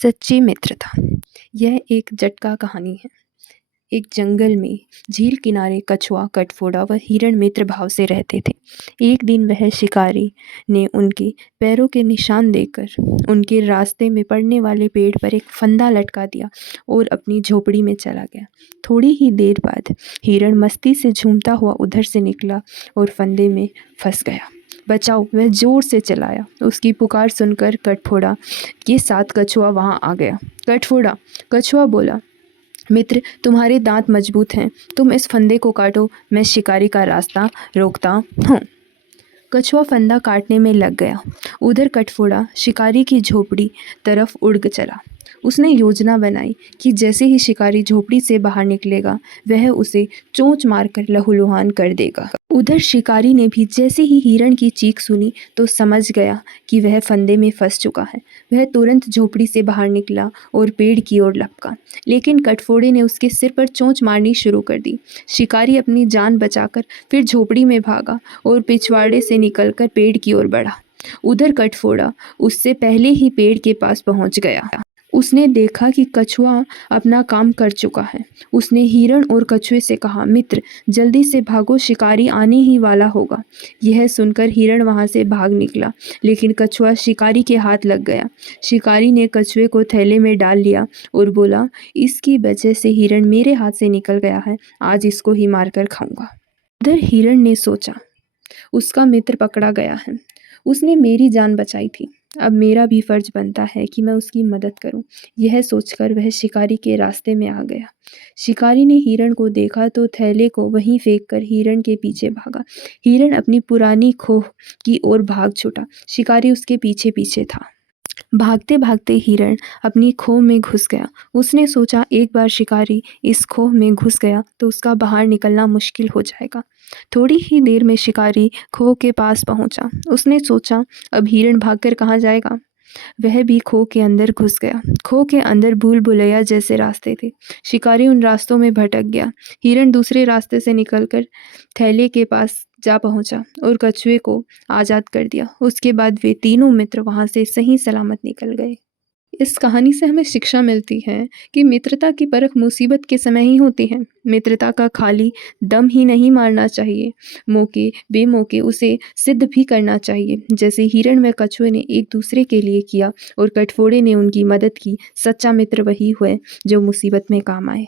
सच्ची मित्रता। यह एक जटका कहानी है। एक जंगल में झील किनारे कछुआ, कटफोड़ा व हिरण मित्र भाव से रहते थे। एक दिन वह शिकारी ने उनके पैरों के निशान देखकर उनके रास्ते में पड़ने वाले पेड़ पर एक फंदा लटका दिया और अपनी झोपड़ी में चला गया। थोड़ी ही देर बाद हिरण मस्ती से झूमता हुआ उधर से निकला और फंदे में फंस गया। बचाओ! वह जोर से चिल्लाया। उसकी पुकार सुनकर कटफोड़ा के साथ कछुआ वहां आ गया। कटफोड़ा, कछुआ बोला, मित्र, तुम्हारे दांत मजबूत हैं, तुम इस फंदे को काटो, मैं शिकारी का रास्ता रोकता हूँ। कछुआ फंदा काटने में लग गया। उधर कटफोड़ा शिकारी की झोपड़ी तरफ उड़ चला। उसने योजना बनाई कि जैसे ही शिकारी झोपड़ी से बाहर निकलेगा वह उसे चोंच मारकर लहूलुहान कर देगा। उधर शिकारी ने भी जैसे ही हिरण की चीख सुनी तो समझ गया कि वह फंदे में फंस चुका है। वह तुरंत झोपड़ी से बाहर निकला और पेड़ की ओर लपका, लेकिन कटफोड़े ने उसके सिर पर चोंच मारनी शुरू कर दी। शिकारी अपनी जान बचाकर फिर झोपड़ी में भागा और पिछवाड़े से निकलकर पेड़ की ओर बढ़ा। उधर कटफोड़ा उससे पहले ही पेड़ के पास पहुंच गया। उसने देखा कि कछुआ अपना काम कर चुका है। उसने हिरण और कछुए से कहा, मित्र, जल्दी से भागो, शिकारी आने ही वाला होगा। यह सुनकर हिरण वहां से भाग निकला, लेकिन कछुआ शिकारी के हाथ लग गया। शिकारी ने कछुए को थैले में डाल लिया और बोला, इसकी वजह से हिरण मेरे हाथ से निकल गया है, आज इसको ही मारकर खाऊंगा। उधर हिरण ने सोचा, उसका मित्र पकड़ा गया है, उसने मेरी जान बचाई थी, अब मेरा भी फर्ज बनता है कि मैं उसकी मदद करूं। यह सोचकर वह शिकारी के रास्ते में आ गया। शिकारी ने हिरण को देखा तो थैले को वहीं फेंककर हिरण के पीछे भागा। हिरण अपनी पुरानी खोह की ओर भाग छूटा। शिकारी उसके पीछे पीछे था। भागते भागते हिरण अपनी खोह में घुस गया। उसने सोचा, एक बार शिकारी इस खोह में घुस गया तो उसका बाहर निकलना मुश्किल हो जाएगा। थोड़ी ही देर में शिकारी खोह के पास पहुंचा। उसने सोचा, अब हिरण भागकर कहाँ जाएगा। वह भी खोह के अंदर घुस गया। खोह के अंदर भूल भुलैया जैसे रास्ते थे। शिकारी उन रास्तों में भटक गया। हिरण दूसरे रास्ते से निकलकर थैले के पास जा पहुंचा और कछुए को आज़ाद कर दिया। उसके बाद वे तीनों मित्र वहां से सही सलामत निकल गए। इस कहानी से हमें शिक्षा मिलती है कि मित्रता की परख मुसीबत के समय ही होती है। मित्रता का खाली दम ही नहीं मारना चाहिए, मौके बेमौके उसे सिद्ध भी करना चाहिए, जैसे हिरण व कछुए ने एक दूसरे के लिए किया और कटफोड़े ने उनकी मदद की। सच्चा मित्र वही हुए जो मुसीबत में काम आए।